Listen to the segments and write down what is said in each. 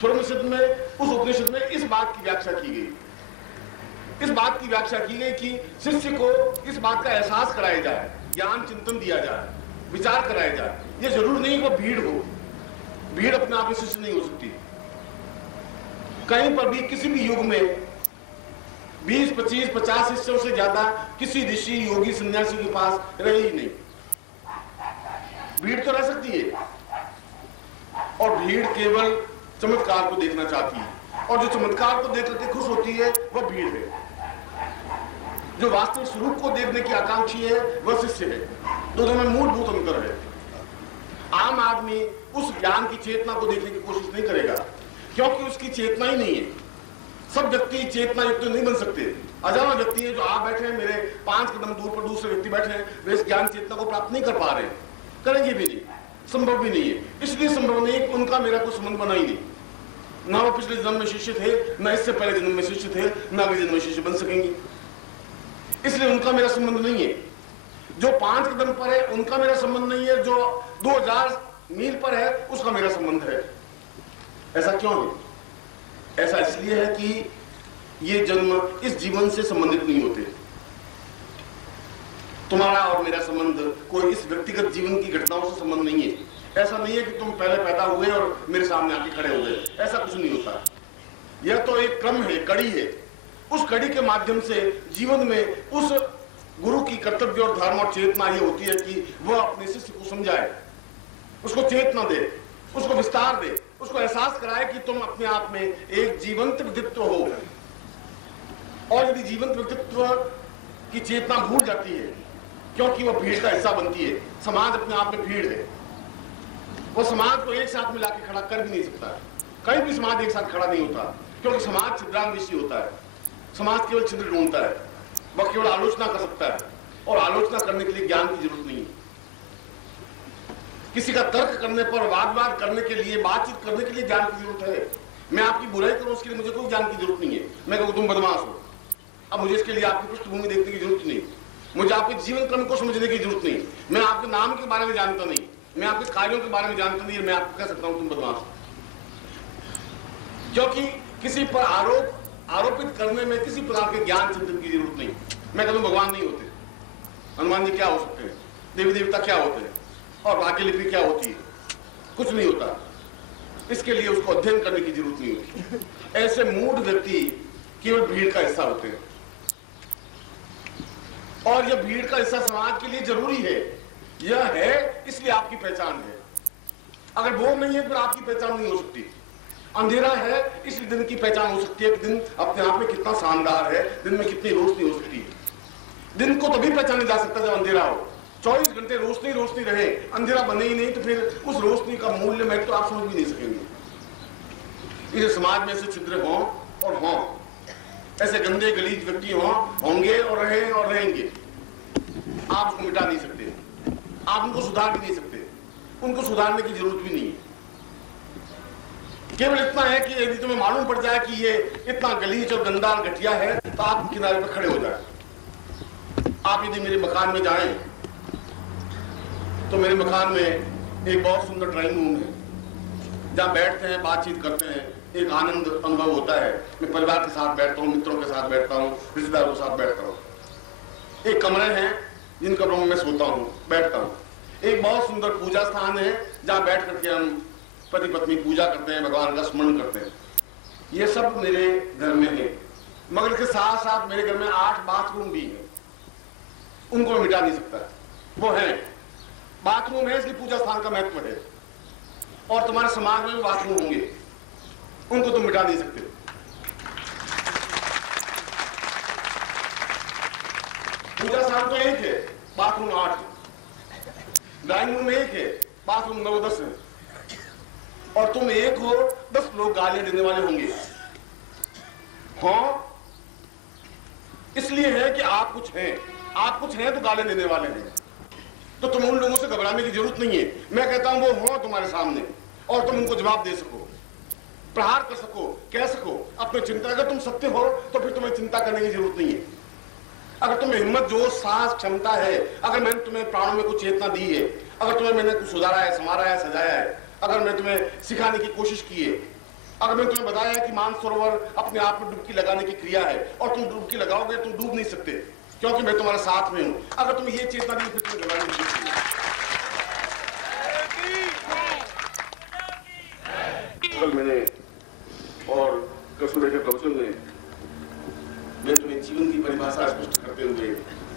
उपनिषद में, उस उपनिषद में इस बात की व्याख्या की गई, इस बात की व्याख्या की गई कि शिष्य को इस बात का एहसास कराया जाए, ज्ञान चिंतन दिया जाए, विचार कराया जाए। ये जरूर नहीं वो भीड़ हो, भीड़ अपने आप में शिष्य नहीं हो सकती। कहीं पर भी किसी भी युग में 20, 25, 50 शिष्यों से ज्यादा किसी ऋषि, योगी, सन्यासी के पास रहे ही नहीं। भीड़ तो रह सकती है, और भीड़ केवल चमत्कार को देखना चाहती है, और जो चमत्कार को देख करके खुश होती है वह भीड़ है। जो वास्तविक स्वरूप को देखने की आकांक्षी है वह शिष्य है। दोनों में मूलभूत अंतर है। आम आदमी उस ज्ञान की चेतना को देखने की कोशिश नहीं करेगा, क्योंकि उसकी चेतना ही नहीं है। सब व्यक्ति चेतना युक्त नहीं बन सकते। अजाना व्यक्ति है जो आप बैठे हैं, मेरे 5 कदम दूर पर दूसरे व्यक्ति बैठे हैं, वे इस ज्ञान चेतना को प्राप्त नहीं कर पा रहे हैं, करेंगे भी नहीं, संभव भी नहीं है। इसलिए संभव नहीं कि उनका मेरा कोई संबंध बना ही नहीं। ना वो पिछले जन्म में शिष्य थे, ना इससे पहले जन्म में शिष्य थे, ना अगले जन्म में शिष्य बन सकेंगे। इसलिए उनका मेरा संबंध नहीं है। जो 5 कदम पर है उनका मेरा संबंध नहीं है, जो 2000 मील पर है उसका मेरा संबंध है। ऐसा क्यों है? ऐसा इसलिए है कि ये जन्म इस जीवन से संबंधित नहीं होते। तुम्हारा और मेरा संबंध कोई इस व्यक्तिगत जीवन की घटनाओं से संबंध नहीं है। ऐसा नहीं है कि तुम पहले पैदा हुए और मेरे सामने आके खड़े हो गए, ऐसा कुछ नहीं होता। यह तो एक क्रम है, कड़ी है। उस कड़ी के माध्यम से जीवन में उस गुरु की कर्तव्य और धर्म और चेतना ये होती है कि वह अपने शिष्य को समझाए, उसको चेतना दे, उसको विस्तार दे, उसको एहसास कराए कि तुम अपने आप में एक जीवंत व्यक्तित्व हो। और यदि जीवंत व्यक्तित्व की चेतना भूल जाती है, क्योंकि वह भीड़ का हिस्सा बनती है, समाज अपने आप में भीड़ है, वो समाज को एक साथ मिला के खड़ा कर भी नहीं सकता। कहीं भी समाज एक साथ खड़ा नहीं होता, क्योंकि समाज छिद्रांगविषी होता है। समाज केवल छिद्र ढूंढता है, वह केवल आलोचना कर सकता है, और आलोचना करने के लिए ज्ञान की जरूरत नहीं है। किसी का तर्क करने पर, वाद करने के लिए, बातचीत करने के लिए ज्ञान की जरूरत है। मैं आपकी बुराई करूं उसके लिए मुझे कोई ज्ञान की जरूरत नहीं है। मैं कहूं तुम बदमाश हो, अब मुझे इसके लिए आपकी पृष्ठभूमि देखने की जरूरत नहीं, मुझे आपके जीवन क्रम को समझने की जरूरत नहीं। मैं आपके नाम के बारे में जानता नहीं, मैं आपके कार्यों के बारे में जानता नहीं, मैं आपको कह सकता हूं तुम बदमाश हो। क्योंकि किसी पर आरोपित करने में किसी प्रकार के ज्ञान चिंतन की जरूरत नहीं। मैं कहता हूं भगवान नहीं होते, हनुमान जी क्या हो सकते हैं, देवी देवता क्या होते हैं, और भाग्यलिपि क्या होती है, कुछ नहीं होता। इसके लिए उसको अध्ययन करने की जरूरत नहीं होती। ऐसे मूढ़ व्यक्ति केवल भीड़ का हिस्सा होते हैं, और यह भीड़ का हिस्सा समाज के लिए जरूरी है। यह है इसलिए आपकी पहचान है। अगर वो नहीं है तो आपकी पहचान नहीं हो सकती। अंधेरा है इसलिए दिन की पहचान हो सकती है कि दिन अपने आप में कितना शानदार है, दिन में कितनी रोशनी हो सकती है। दिन को तभी पहचाना जा सकता है जब अंधेरा हो। 24 घंटे रोशनी रहे, अंधेरा बने ही नहीं, तो फिर उस रोशनी का मूल्य में तो आप समझ भी नहीं सकेंगे। इस समाज में ऐसे छिद्र हों और हों, ऐसे गंदे गलीज व्यक्ति होंगे और रहे और रहेंगे। आप उसको मिटा नहीं सकते, आप उनको सुधार भी नहीं सकते, उनको सुधारने की जरूरत भी नहीं है। केवल इतना है कि यदि तुम्हें मालूम पड़ जाए कि ये इतना गलीज और गंदा और घटिया है, तो आप किनारे पर खड़े हो जाए। आप यदि मेरे मकान में जाएं तो मेरे मकान में एक बहुत सुंदर ड्राइंग रूम है, जहां बैठते हैं, बातचीत करते हैं, एक आनंद अनुभव होता है। मैं परिवार के साथ बैठता हूँ, मित्रों के साथ बैठता हूँ, रिश्तेदारों के साथ बैठता हूँ। एक कमरे हैं जिन कमरों में मैं सोता हूँ, बैठता हूँ। एक बहुत सुंदर पूजा स्थान है जहाँ बैठ करके हम पति पत्नी पूजा करते हैं, भगवान का स्मरण करते हैं। ये सब मेरे घर में है, मगर के साथ साथ मेरे घर में 8 बाथरूम भी हैं। उनको मैं मिटा नहीं सकता, वो है। बाथरूम है इसलिए पूजा स्थान का महत्व है, और तुम्हारे समाज में भी बाथरूम होंगे, उनको तुम मिटा नहीं सकते। पूजा स्थान तो एक है, बाथरूम 8 है। ड्राइंग रूम एक है, बाथरूम 9-10 है। और तुम एक हो, 10 लोग गालियां देने वाले होंगे। हाँ, इसलिए है कि आप कुछ हैं, आप कुछ हैं तो गालियां देने वाले हैं। तो तुम उन लोगों से घबराने की जरूरत नहीं है। मैं कहता हूं वो हो तुम्हारे सामने, और तुम उनको जवाब दे सको, प्रहार कर सको, कह सको अपनी चिंता। अगर तुम सत्य हो तो फिर तुम्हें चिंता करने की जरूरत नहीं है। अगर तुम्हें हिम्मत, जोश, साहस, क्षमता है, अगर मैंने तुम्हें प्राणों में कुछ चेतना दी है, अगर तुम्हें मैंने कुछ सुधारा है, संवारा है, सजाया है, अगर मैं तुम्हें सिखाने की कोशिश की है, अगर मैंने तुम्हें बताया कि मानसरोवर अपने आप में डुबकी लगाने की क्रिया है और तुम डुबकी लगाओगे तुम डूब नहीं सकते क्योंकि मैं तुम्हारे साथ में हूं। अगर तुम्हें ये चेतना नहीं फिर तुम्हें घबराने की जरूरत नहीं। कल मैंने और कसूरे के प्रवचन में मैं तुम्हें जीवन की परिभाषा स्पष्ट करते हुए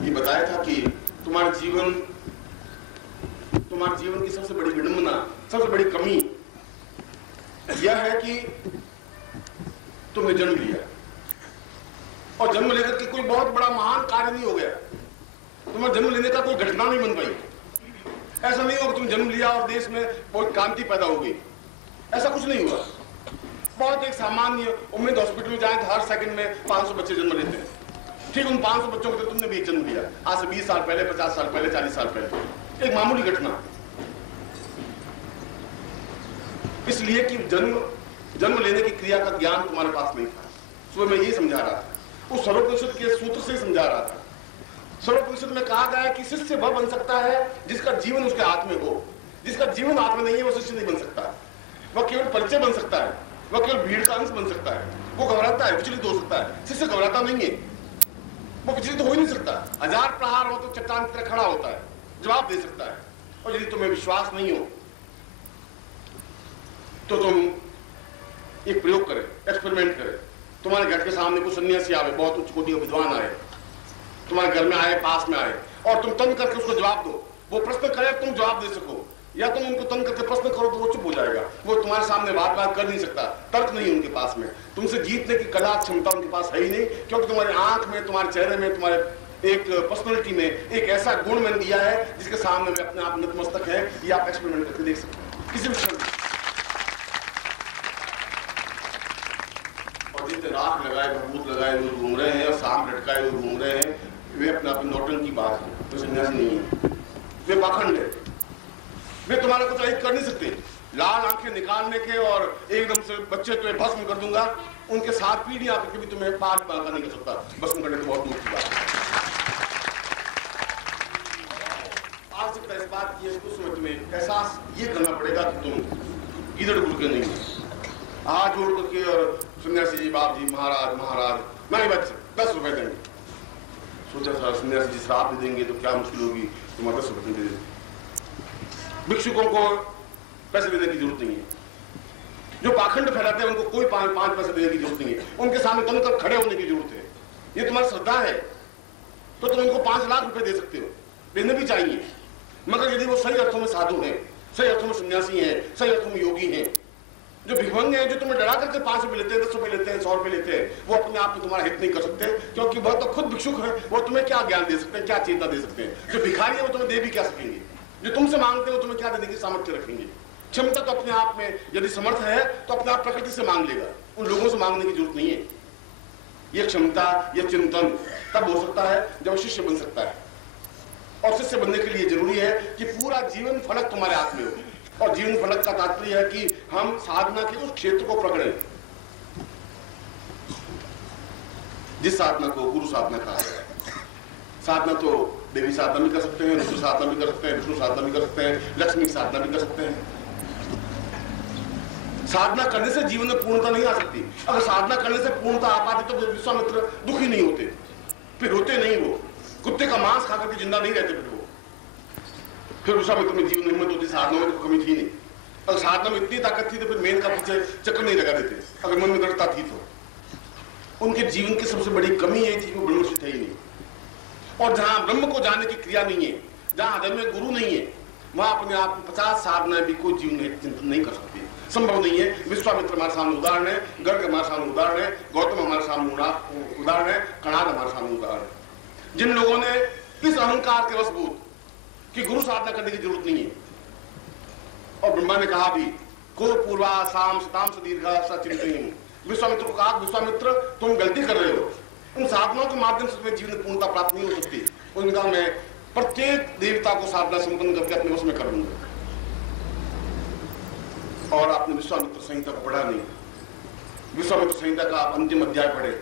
ये बताया था कि तुम्हारे जीवन की सबसे बड़ी विडंबना, सबसे बड़ी कमी यह है कि तुमने जन्म लिया और जन्म लेकर के कोई बहुत बड़ा महान कार्य नहीं हो गया। तुम्हारा जन्म लेने का कोई घटना नहीं बन पाई। ऐसा नहीं हो कि तुम जन्म लिया और देश में बहुत क्रांति पैदा हो गई, ऐसा कुछ नहीं हुआ। बहुत एक सामान्य उम्मीद हॉस्पिटल में जाए तो हर सेकंड में 500 बच्चे जन्म लेते हैं। ठीक उन 500 बच्चों को तुमने भी जन्म लिया आज से 20 साल पहले, 50 साल पहले, 40 साल पहले, एक मामूली घटना। इसलिए कि जन्म लेने की क्रिया का ज्ञान तुम्हारे पास नहीं था। सुबह मैं ये समझा रहा था, उस सर्वोपनिषद के सूत्र से समझा रहा था। सर्वोपनिषद में कहा गया है कि शिष्य वह बन सकता है जिसका जीवन उसके हाथ में हो। जिसका जीवन हाथ में नहीं है वो शिष्य नहीं बन सकता। वह केवल परिचय बन सकता है, वह केवल भीड़ का अंश बन सकता है। वो घबराता है, विचलित हो सकता है। शिष्य घबराता नहीं है, वो विचलित हो ही नहीं सकता। 1000 प्रहार हो तो चट्टान की तरह खड़ा होता है, जवाब दे सकता है। और यदि तुम्हें विश्वास नहीं हो तो तुम एक प्रयोग करें, एक्सपेरिमेंट करें। तुम्हारे घर के सामने कुछ सन्यासी आवे, बहुत उच्च कोटि के विद्वान आए, तुम्हारे घर में आए, पास में आए, और तुम तंग करके उसको जवाब दो। वो प्रश्न करे तुम जवाब दे सको, या तुम उनको तंग करके प्रश्न करो तो वो चुप हो जाएगा। वो तुम्हारे सामने बात कर नहीं सकता, तर्क नहीं उनके पास में। तुमसे जीतने की कला क्षमता उनके पास है ही नहीं, क्योंकि तुम्हारी आंख में, तुम्हारे चेहरे में, तुम्हारे एक पर्सनैलिटी में एक ऐसा गुण मैंने दिया है जिसके सामने वे अपने आप नतमस्तक है। ये आप एक्सपेरिमेंट करके देख सकते हैं किसी भी क्षण। और जितने राख लगाए, भभूत लगाए लोग घूम रहे हैं और सांप लटकाए लोग घूम रहे हैं, वे अपने आप नौटंकी की बात है, तो सन्यासी नहीं है, वे पाखंड है। वे तुम्हारा कुछ रहित कर नहीं सकते। लाल आंखें निकालने के और एकदम से बच्चे तुम्हें भस्म कर दूंगा, उनके साथ पीढ़ियां आकर के भी तुम्हें पार नहीं कर सकता। भस्म करने तो बहुत दूर की बात है। आवश्यकता इस बात की है, उस समय तुम्हें एहसास ये करना पड़ेगा कि तुम इधर उड़ के नहीं, हाथ जोड़ करके और सन्यासी जी, बाप जी, महाराज नहीं बच्चे 10 रुपए देंगे। सोचा था सन्यासी जी श्राप दे देंगे तो क्या मुश्किल होगी, तुम 10 रुपए दे देंगे। भिक्षुकों को पैसे देने की जरूरत नहीं है। जो पाखंड फैलाते हैं उनको कोई 5 पैसे देने की जरूरत नहीं है। उनके सामने तनकर खड़े होने की जरूरत है। ये तुम्हारी श्रद्धा है तो तुम उनको 5 लाख रुपए दे सकते हो, देने भी चाहिए। मगर यदि वो सही अर्थों में साधु हैं, सही अर्थों में सन्यासी हैं, सही अर्थों में योगी हैं, जो भिखमंगे हैं, जो तुम्हें डरा करके 5 रुपए लेते हैं, 10 रुपए लेते हैं, 100 रुपए लेते हैं, वो अपने आप में तुम्हारा हित नहीं कर सकते, क्योंकि वह तो खुद भिक्षुक है। वो तुम्हें क्या ज्ञान दे सकते हैं, क्या चेतना दे सकते हैं। जो भिखारी है वो तुम्हें दे भी क्या सकेंगे। जो तुमसे मांगते हो तुम्हें क्या देने की सामर्थ्य रखेंगे। क्षमता तो अपने आप में यदि समर्थ है तो अपने आप प्रकृति से मांग लेगा, उन लोगों से मांगने की जरूरत नहीं है। यह क्षमता, यह चिंतन तब हो सकता है जब शिष्य बन सकता है। और शिष्य बनने के लिए जरूरी है कि पूरा जीवन फलक तुम्हारे हाथ में हो। और जीवन फलक का तात्पर्य है कि हम साधना के उस क्षेत्र को पकड़ें जिस साधना को गुरु साधना कहा है। साधना तो देवी साधना भी कर सकते हैं, रुद्र साधना भी कर सकते हैं, विष्णु साधना भी कर सकते हैं, लक्ष्मी साधना भी कर सकते हैं। साधना करने से जीवन में पूर्णता नहीं आ सकती। अगर साधना करने से पूर्णता आ पाती तो विश्वामित्र दुखी नहीं होते, फिर रोते नहीं। वो कुत्ते का मांस खाकर के जिंदा नहीं रहते। फिर विश्वामित्र में जीवन हिम्मत होती, साधना में तो कमी थी नहीं। अगर साधना में इतनी ताकत थी तो फिर मेन का पीछे चक्कर नहीं लगा देते। अगर मन में दृढ़ता थी तो उनके जीवन की सबसे बड़ी कमी यही थी कि वो ब्रह्मनिष्ठ ही नहीं। और जहां ब्रह्म को जानने की क्रिया नहीं है, जहां हृदय में गुरु नहीं है, वहां अपने आप में 50 साधनाएं भी कोई जीवन में चिंतन नहीं कर सकती, संभव नहीं है। विश्वामित्र हमारे सामने उदाहरण है, गर्ग हमारे सामने उदाहरण है, गौतम हमारे सामने उदाहरण है, कणाद हमारे सामने उदाहरण है। जिन लोगों ने इस अहंकार के वशभूत कि गुरु साधना करने की जरूरत नहीं है, और ब्रह्मा ने कहा भी को पूर्वा साम सताम दीर्घा सचिंतन। विश्वामित्र को कहा, विश्वामित्र तुम गलती कर रहे हो, उन साधनाओं के माध्यम से तुम्हें जीवन पूर्णता प्राप्त नहीं हो सकती। उन्होंने कहा मैं प्रत्येक देवता को साधना संपन्न करके अपने वश में कर लूंगा। और आपने विश्वामित्र संहिता को पढ़ा नहीं। विश्वामित्र संहिता का आप अंतिम अध्याय पढ़े,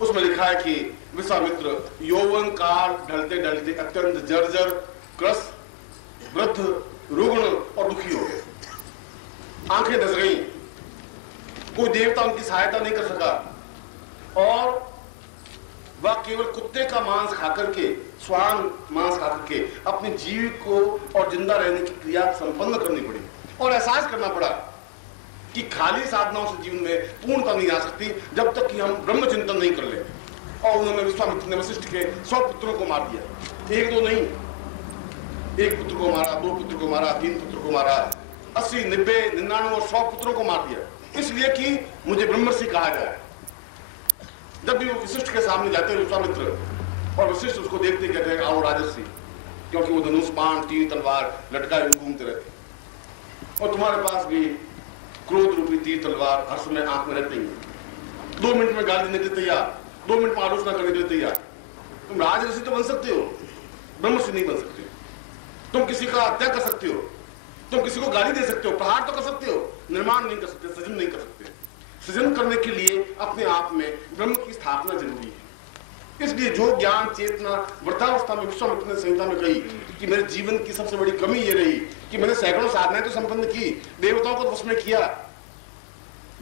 उसमें लिखा है कि विश्वामित्र यौवन काल ढलते ढलते अत्यंत जर्जर, क्रस, वृद्ध, रुग्ण और दुखी हो गए। आंखें धस गई, कोई देवता उनकी सहायता नहीं कर सका, और वह केवल कुत्ते का मांस खाकर के, श्वान मांस खाकर के अपने जीव को और जिंदा रहने की क्रिया संपन्न करनी पड़ी, और एहसास करना पड़ा कि खाली साधनाओं से जीवन में पूर्णता नहीं आ सकती जब तक कि हम ब्रह्म चिंतन नहीं कर ले। और उन्होंने विश्वामित्र ने वशिष्ठ के 100 पुत्रों को मार दिया, एक दो नहीं, एक पुत्र को मारा, 2 पुत्र को मारा, 3 पुत्र को मारा, 80, 90, 99 और 100 पुत्रों को मार दिया, इसलिए कि मुझे ब्रह्मर्षि कहा जाए। जब भी वो वशिष्ठ के सामने जाते हैं विश्वामित्र, और वशिष्ठ उसको देखते कहते हैं आओ राजर्षि, क्योंकि वो धनुष बाण तीर तलवार लटकाए हुए घूमते रहते, और तुम्हारे पास भी क्रोध रूपी तीर तलवार हर समय आंख में रहती है, 2 मिनट में गाली देने के लिए तैयार, 2 मिनट में आलोचना करने के लिए तैयार। तुम राजर्षि तो बन सकते हो, ब्रह्मर्षि नहीं बन सकते। तुम किसी का हत्या कर सकते हो, तुम किसी को गाली दे सकते हो, प्रहार तो कर सकते हो, निर्माण नहीं कर सकते, सृजन नहीं कर सकते। सृजन करने के लिए अपने आप में ब्रह्म की स्थापना जरूरी है। इसलिए जो ज्ञान चेतना वृद्धावस्था में विश्वामित्र ने संहिता में कही कि मेरे जीवन की सबसे बड़ी कमी ये रही कि मैंने सैकड़ों साधनाएं तो संपन्न की, देवताओं को वश में किया,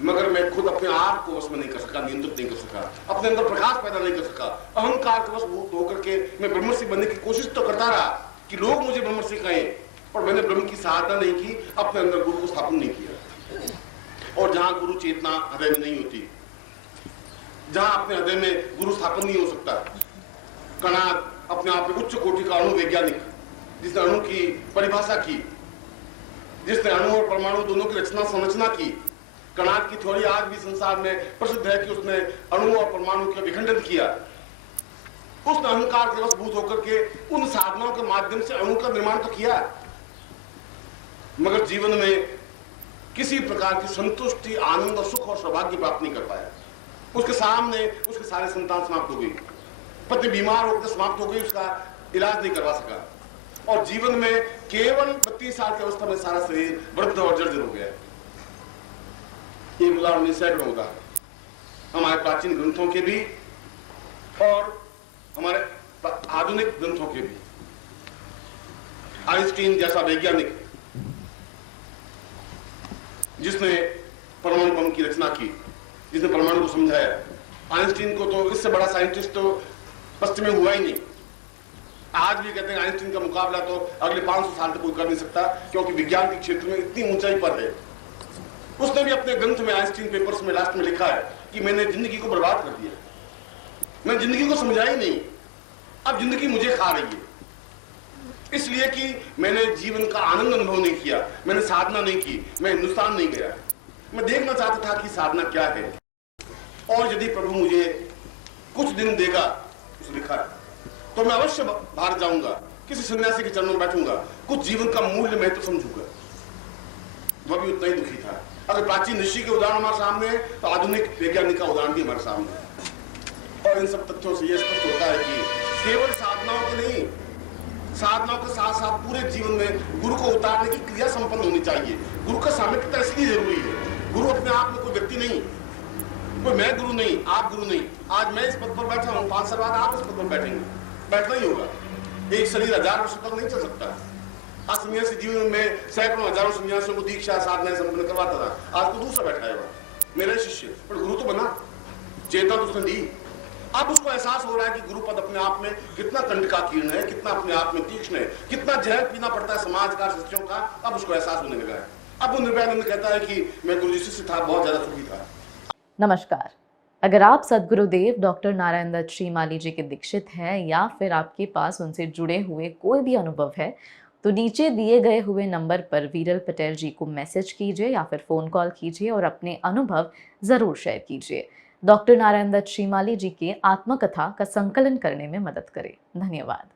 मगर मैं खुद अपने आप को वश में नहीं कर सका, नियंत्रित नहीं कर सका, अपने अंदर प्रकाश पैदा नहीं कर सका। अहंकार के वश होकर के मैं ब्रह्मर्षि बनने की कोशिश तो करता रहा कि लोग मुझे ब्रह्मर्षि कहें, और मैंने ब्रह्म की साधना नहीं की, अपने अंदर गुरु को स्थापन नहीं किया। और जहां गुरु चेतना हृदय में नहीं होती, जहां अपने हृदय में गुरु स्थापन नहीं हो सकता, कणाद अपने आप में उच्च कोटि का अणु वैज्ञानिक, जिसने अणु की परिभाषा की, जिसने अणु और परमाणु दोनों की रचना संरचना की, कणाद की थ्योरी आज भी संसार में प्रसिद्ध है कि उसने अणु और परमाणु का विखंडन किया। उसने अहंकार के वशभूत होकर के उन साधनाओं के माध्यम से अणु का निर्माण तो किया, मगर जीवन में किसी प्रकार की संतुष्टि, आनंद और सुख और सौभाग्य प्राप्त नहीं कर पाया। उसके सामने उसके सारे संतान समाप्त हो गई, पत्नी बीमार होकर समाप्त हो गई, उसका इलाज नहीं करवा सका, और जीवन में केवल 32 साल की अवस्था में सारा शरीर वृद्ध और जर्जर हो गया। एक उदाहरण नहीं, सैकड़ों उदाहरण हमारे प्राचीन ग्रंथों के भी और हमारे आधुनिक ग्रंथों के भी। आइंस्टीन जैसा वैज्ञानिक जिसने परमाणु बम की रचना की, जिसने परमाणु को समझाया, आइंस्टीन को तो इससे बड़ा साइंटिस्ट तो पश्चिम में हुआ ही नहीं। आज भी कहते हैं आइंस्टीन का मुकाबला तो अगले 500 साल तक कोई कर नहीं सकता, क्योंकि विज्ञान के क्षेत्र में इतनी ऊंचाई पर है। उसने भी अपने ग्रंथ में आइंस्टीन पेपर्स में लास्ट में लिखा है कि मैंने जिंदगी को बर्बाद कर दिया, मैं जिंदगी को समझा ही नहीं, अब जिंदगी मुझे खा रही है, इसलिए कि मैंने जीवन का आनंद अनुभव नहीं किया, मैंने साधना नहीं की, मैं हिंदुस्तान नहीं गया, मैं देखना चाहता था कि साधना क्या है, और यदि प्रभु मुझे कुछ दिन देगा, उसने लिखा है, तो मैं अवश्य बाहर जाऊंगा, किसी सन्यासी के चरणों में बैठूंगा, कुछ जीवन का मूल्य मैं तो समझूंगा। वह भी उतना ही दुखी था। अगर प्राचीन ऋषि के उदाहरण हमारे सामने है, तो आधुनिक वैज्ञानिक का उदाहरण भी हमारे सामने है। और इन सब तथ्यों से यह स्पष्ट होता है कि केवल साधनाओं के नहीं, साधनाओं के साथ साथ पूरे जीवन में गुरु को उतारने की क्रिया संपन्न होनी चाहिए। गुरु का सामिप्यता इसलिए जरूरी है। गुरु अपने आप में कोई व्यक्ति नहीं, कोई मैं गुरु नहीं, आप गुरु नहीं। आज मैं इस पद पर बैठा हूँ, 5 साल बाद आप इस पद पर बैठेंगे, बैठना ही होगा। एक शरीर 1000 वर्ष तक नहीं चल सकता। आज सन्यासी जीवन में सैकड़ों हजारों सन्यासियों को दीक्षा साधना संपन्न करवाता था, आज को दूसरा बैठा है मेरा शिष्य, पर गुरु तो बना, चेतना तो उसने दी। अब उसको एहसास हो रहा है कि गुरु पद अपने आप में कितना कंटकाकीर्ण है, कितना अपने आप में तीक्ष्ण है, कितना जहर पीना पड़ता है समाज का, शिष्यों का। अब उसको एहसास होने लगा है। अब वो निर्भयानंद कहता है कि मैं गुरु जी से था, बहुत ज्यादा सुखी था। नमस्कार। अगर आप सद्गुरुदेव डॉक्टर नारायण दत्त श्रीमाली जी के दीक्षित हैं या फिर आपके पास उनसे जुड़े हुए कोई भी अनुभव है, तो नीचे दिए गए हुए नंबर पर वीरल पटेल जी को मैसेज कीजिए या फिर फ़ोन कॉल कीजिए और अपने अनुभव ज़रूर शेयर कीजिए। डॉक्टर नारायण दत्त श्रीमाली जी के आत्मकथा का संकलन करने में मदद करें। धन्यवाद।